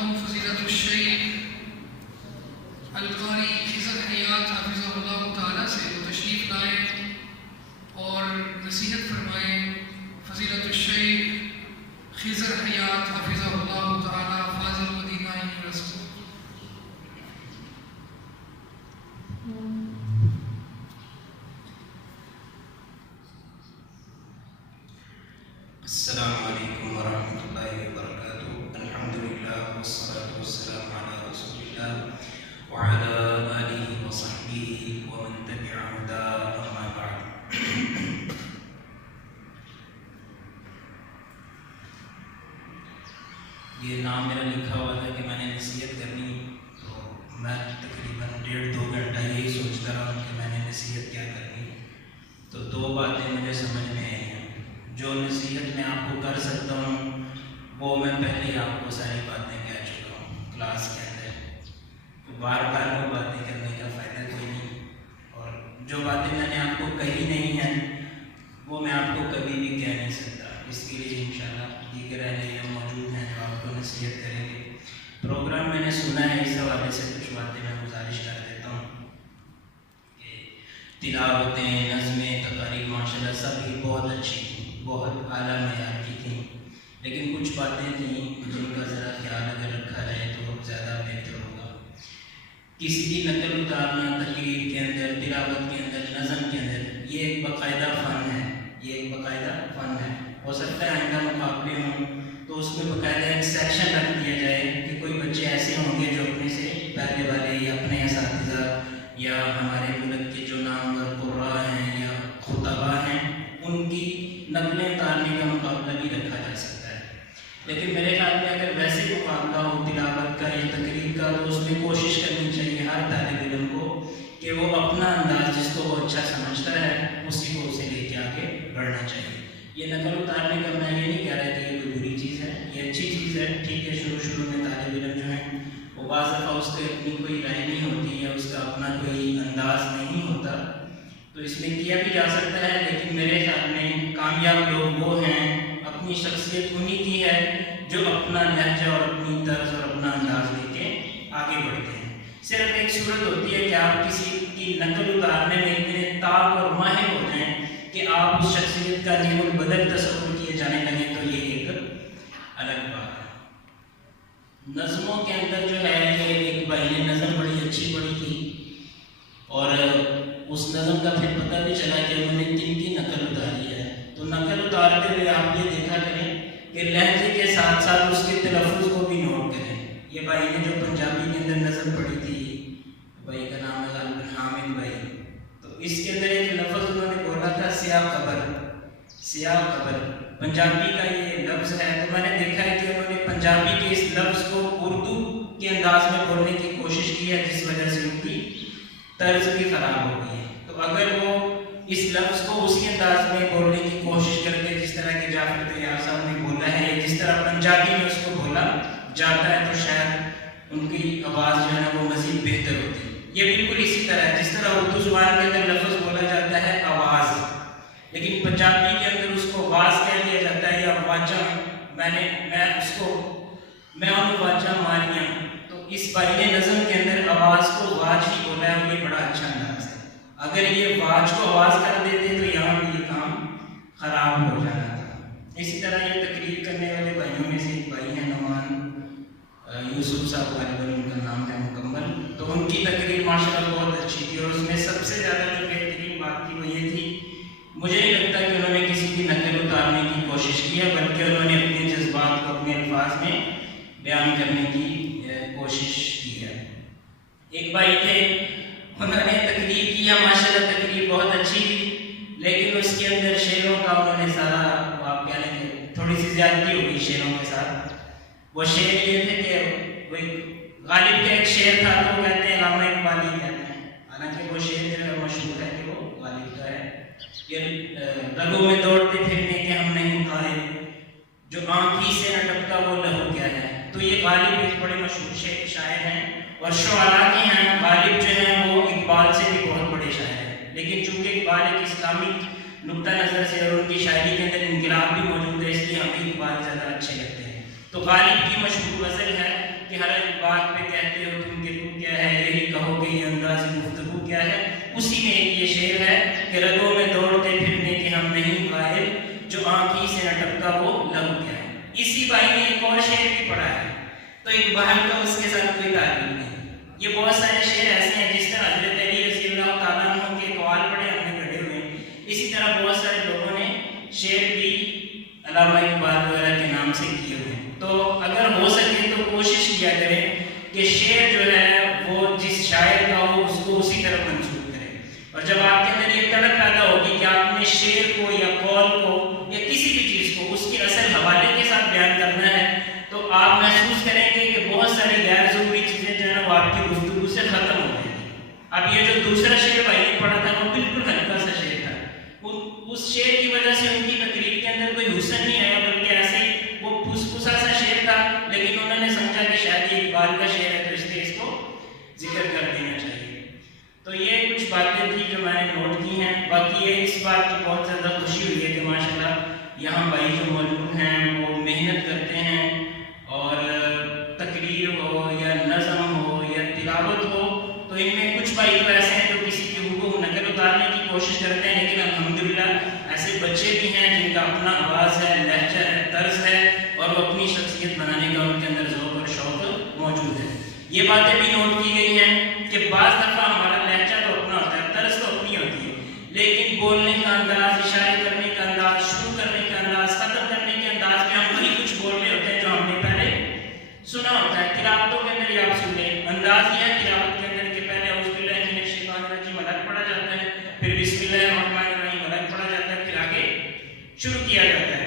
ہوں فضیلت الشیخ القاری خضر حیات حافظہ اللہ تعالیٰ سے وہ تشریف لائیں اور نصیحت فرمائیں. فضیلت الشیخ خضر حیات حافظہ اللہ تعالیٰ فاضل مدینہ یونیورسٹی. السلام علیکم ورحمۃ اللہ وبرکاتہ. الحمدللہ والصلاۃ والسلام علی رسول اللہ وعلی آلہ وصحبہ ومن تبع ہداہ، اما بعد. یہ نام میرا لکھا ہوا تھا کہ میں نے نصیحت کرنی، تو میں تقریباً 1.5-2 گھنٹہ یہی سوچتا رہا کہ میں نے نصیحت کیا کرنی. تو 2 باتیں مجھے سمجھ میں آئی ہیں. جو نصیحت میں آپ کو کر سکتا ہوں وہ میں پہلے ہی آپ کو ساری باتیں کہہ چکا ہوں کلاس کے اندر. بار بار وہ باتیں کرنے کا فائدہ کوئی نہیں، اور جو باتیں میں نے آپ کو کہی نہیں ہیں وہ میں آپ کو کبھی بھی کہہ نہیں سکتا. اس کے لیے انشاءاللہ دیگر اہل علم موجود ہیں جو آپ کو نصیحت کریں گے. پروگرام میں نے سنا ہے، اس حوالے سے کچھ باتیں میں گزارش کر دیتا ہوں کہ تلاوتیں، نظمیں، تقاریر ماشاءاللہ سب ہی بہت اچھی تھیں، بہت اعلیٰ معیار کی تھیں، لیکن کچھ باتیں تھیں جن کا ذرا خیال اگر رکھا جائے تو زیادہ بہتر ہوگا. کسی کی نقل اتارنا تقریر کے اندر، تلاوت کے اندر، نظم کے اندر، یہ ایک باقاعدہ فن ہے. یہ ایک باقاعدہ فن ہے. ہو سکتا ہے آئندہ مقابلے ہوں تو اس میں باقاعدہ ایک سیکشن رکھ دیا جائے کہ کوئی بچے ایسے ہوں گے جو اپنے سے پہلے والے یا اپنے اساتذہ یا ہمارے ملک کے جو نامور قراء ہیں یا خطباء ہیں ان کی نقلیں اتارنے کا مقابلہ بھی رکھا جا سکتا ہے. لیکن میرے خیال میں اگر ویسے مقابلہ ہو تلاوت کا یا تقریر کا تو اس میں کوشش کرنی چاہیے ہر طالب علم کو کہ وہ اپنا انداز جس کو وہ اچھا سمجھتا ہے اسی کو اسے لے کے آگے بڑھنا چاہیے. یہ نقل اتارنے کا میں یہ نہیں کہہ رہا کہ یہ کوئی بری چیز ہے، یہ اچھی چیز ہے. ٹھیک ہے، شروع میں طالب علم جو ہیں وہ بعض دفعہ اس کی اپنی کوئی رائے نہیں ہوتی یا اس کا اپنا کوئی انداز نہیں ہوتا، تو اس میں کیا بھی جا سکتا ہے. لیکن میرے خیال میں کامیاب لوگ وہ ہیں، اپنی شخصیت انہی کی ہے جو اپنا لہجہ اور اپنی طرز اور اپنا انداز لے کے آگے بڑھتے ہیں. صرف ایک صورت ہوتی ہے کہ آپ کسی کی نقل اتارنے میں اتنے طاق اور ماہر ہو جائیں کہ آپ اس شخصیت کا نیم البدل تصور کیے جانے لگیں، تو یہ ایک الگ بات ہے. نظموں کے اندر جو ہے ایک بھائی نے نظم بڑی اچھی پڑھی تھی اور اس نظم کا پھر پتہ بھی چلا کہ انہوں نے کن کی نقل اتاری ہے. تو نقل اتارتے ہوئے آپ یہ دیکھا کریں کہ لہجے کے ساتھ ساتھ اس کے تلفظ کو بھی نوٹ کریں. یہ بھائی نے جو پنجابی کے اندر نظم پڑھی تھی، بھائی کا نام ہے غالباً حامد بھائی، تو اس کے اندر ایک لفظ انہوں نے بولا تھا سیاہ قبر. سیاہ قبر پنجابی کا یہ لفظ ہے. تو میں نے دیکھا ہے کہ انہوں نے پنجابی کے اس لفظ کو اردو کے انداز میں بولنے کی کوشش کی ہے، جس وجہ سے ان کی طرز بھی خراب ہو گئی ہے. تو اگر وہ اس لفظ کو اسی انداز میں بولنے کی کوشش کرتے جس طرح کہ جعفر طیار صاحب نے بولا ہے یا جس طرح پنجابی میں اس کو بولا جاتا ہے، تو شاید ان کی آواز جو ہے وہ مزید بہتر ہوتی ہے. یہ بالکل اسی طرح ہے جس طرح اردو زبان کے اندر لفظ بولا جاتا ہے آواز، لیکن پنجابی کے اندر اس کو آواز کہہ دیا جاتا ہے یا واجہ. میں واجہ ماریاں. تو اس بھائی نے نظم کے اندر آواز کو واج ہی بولا ہے اور یہ بڑا اچھا انداز ہے. اگر یہ واج کو آواز کر دیتے تو یہاں بھی یہ کام خراب ہو جانا تھا. اسی طرح یہ تقریر کرنے والے بھائیوں میں سے ایک بھائی ہیں نعمان یوسف صاحب، غالباً ان کا نام ہے مکمل. تو ان کی تقریر ماشاءاللہ بہت اچھی تھی اور اس میں سب سے زیادہ جو بہترین بات تھی وہ یہ تھی، مجھے نہیں لگتا کہ انہوں نے کسی کی نقل اتارنے کی کوشش کی ہے، بلکہ انہوں نے اپنے جذبات کو اپنے الفاظ میں بیان کرنے کی کوشش کی ہے. ایک بھائی تھے، انہوں نے تقریر کیا، ماشاءاللہ تقریر بہت اچھی تھی، لیکن اس کے اندر شعروں کا انہوں نے سارا، آپ کہہ لیں گے تھوڑی سی زیادتی ہو گئی شعروں کے ساتھ. وہ شعر یہ تھے کہ وہی غالب کا ایک شعر تھا تو وہ کہتے ہیں علامہ اقبال ہی کہتے ہیں، حالانکہ وہ شعر جو ہے مشہور ہے کہ وہ غالب کا ہے کہ رگوں میں دوڑتے پھرنے کے ہم نہیں قائل، جو آنکھ ہی سے نہ ٹپکا وہ لہو کیا ہے. تو یہ غالب ایک بڑے مشہور شاعر ہیں اور شعراء کے ہیں. غالب جو ہیں وہ اقبال سے بھی بہت بڑے شاعر ہیں، لیکن چونکہ اقبال ایک اسلامی نقطہ نظر سے اور ان کی شاعری کے اندر انقلاب بھی موجود ہے، اس لیے ہمیں اقبال زیادہ اچھے لگتے ہیں. تو غالب کی مشہور غزل ہے کہ بات پہ کہتے ہو تم کہ تو کیا ہے، یہی کہو کہ یہ انداز گفتگو کیا ہے. اسی میں ایک یہ شعر ہے کہ رگوں میں دوڑتے پھرنے کے ہم نہیں قائل، جو آنکھی سے نہ ٹپکا وہ لہو کیا ہے. اسی بھائی نے ایک اور شعر بھی پڑھا ہے، تو اقبال کا اس کے ساتھ کوئی تعلق نہیں. یہ بہت سارے شعر ایسے ہیں جس طرح حضرت علی رضی اللہ تعالیٰ عنہ کے اقوال پڑھے ہم نے گھڑے ہوئے ہیں، اسی طرح بہت سارے لوگوں نے شعر بھی علامہ اقبال وغیرہ کے نام سے کیے ہوئے ہیں. تو اگر ہو سکے تو کوشش کیا کریں کہ شعر جو ہے وہ جس شاعر کا ہو اس کو اسی طرف منسوخ کریں. اور جب آپ کے اندر یہ تڑپ پیدا ہوگی کہ آپ نے شعر کو یا قول کو یا کسی بھی چیز کو اس کے اصل حوالے کے ساتھ بیان کرنا ہے، تو آپ محسوس کریں گے کہ بہت ساری غیر ضروری چیزیں جو ہے وہ آپ کی گفتگو سے ختم ہو جائیں گی. اب یہ جو دوسرا شعر بھائی نے پڑھا تھا وہ بالکل ہلکا سا شعر تھا، اس شعر کی وجہ سے ان کی تقریر کے اندر کوئی حسن نہیں آیا، بلکہ ایسے ہی وہ پھسا سا شعر تھا، لیکن انہوں نے سمجھا کہ شاید یہ اقبال کا شعر ہے تو اس لیے اس کو ذکر کر دینا چاہیے. تو یہ کچھ باتیں تھیں جو میں نے نوٹ کی ہیں. باقی یہ اس بات کی بہت زیادہ خوشی ہوئی ہے کہ ماشاءاللہ یہاں بھائی جو موجود ہیں وہ محنت کرتے ہیں، اور تقریر ہو یا نظم ہو یا تلاوت ہو تو ان میں کچھ بھائی تو ایسے ہیں جو کسی کی حقوق نقل اتارنے کی کوشش کرتے ہیں، لیکن الحمدللہ ایسے بچے بھی ہیں جن کا اپنا آواز ہے، لہجہ ہے، طرز ہے، اور وہ اپنی شخصیت بنانے کا ان کے اندر ذوق اور شوق موجود ہے. یہ باتیں بھی نوٹ کی گئی ہیں کہ بعض دفعہ ہمارا لہجہ تو اپنا ہوتا ہے، طرز تو اپنی ہوتی ہے، لیکن بولنے کا انداز، اشارے کرنے کا انداز، شروع کرنے کا انداز، ختم کرنے کے انداز میں ہم وہی کچھ بول رہے ہوتے ہیں جو ہم نے پہلے سنا ہوتا ہے. تلاوتوں کے اندر یہ آپ سن لیں، انداز یہ ہے تلاوت کے اندر کہ پہلے اعوذ باللہ من الشیطان الرجیم الگ پڑھا جاتا ہے، پھر بسم اللہ الرحمن الرحیم الگ پڑھا جاتا ہے، پھر آگے شروع کیا جاتا ہے.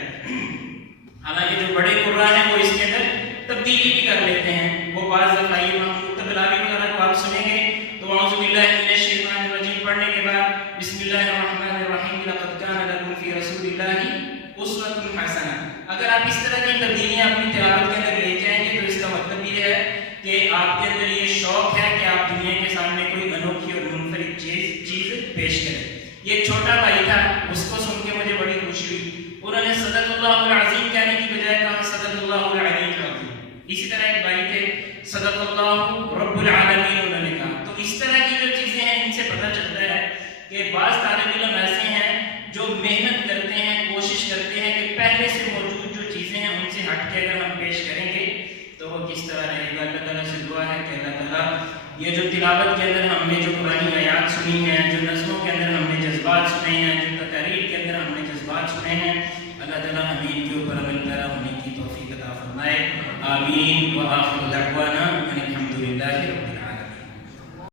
حالانکہ جو بڑے قرآن ہیں وہ اس کے اندر تبدیلی بھی کر لیتے ہیں. وہ بعض دفعہ یہ تبلاوی وغیرہ کو آپ سنیں گے تو اعوذ باللہ من الشیطان الرجیم پڑھنے کے بعد بسم اللہ الرحمن الرحیم لقد کان لکم فی رسول اللہ اسوۃ حسنہ. اگر آپ اس طرح کی تبدیلیاں اپنی تلاوت کے اندر لے جائیں گے تو اس کا مطلب یہ ہے کہ آپ کے اندر یہ شوق ہے کہ آپ دنیا کے سامنے کوئی انوکھی اور منفرد چیز پیش کریں. یہ ایک چھوٹا بھائی تھا، اس کو سن کے مجھے بڑی خوشی ہوئی. انہوں نے صدق اللہ العظیم کہنے کی بجائے کہا صدق اللہ العلی العظیم. اسی طرح ایک بھائی تھے صدق اللہ رب العالمین انہوں نے کہا. تو اس طرح کی جو چیزیں ہیں ان سے پتہ چلتا ہے کہ بعض طالب علم ایسے ہیں جو محنت کرتے ہیں، کوشش کرتے ہیں کہ پہلے سے موجود جو چیزیں ہیں ان سے ہٹ کے اگر ہم پیش کریں گے تو وہ کس طرح رہے گا. اللہ تعالیٰ سے دعا ہے کہ اللہ تعالیٰ یہ جو تلاوت کے اندر ہم نے جو قرآنی آیات سنی ہیں، جو نظموں کے اندر ہم نے جذبات سنے ہیں، جو تقاریر کے اندر ہم نے جذبات سنے ہیں، اللہ تعالیٰ ہمیں ان کے اوپر عمل پیرا ہونے کی توفیق عطا فرمائے. آمین. وآخر دعوانا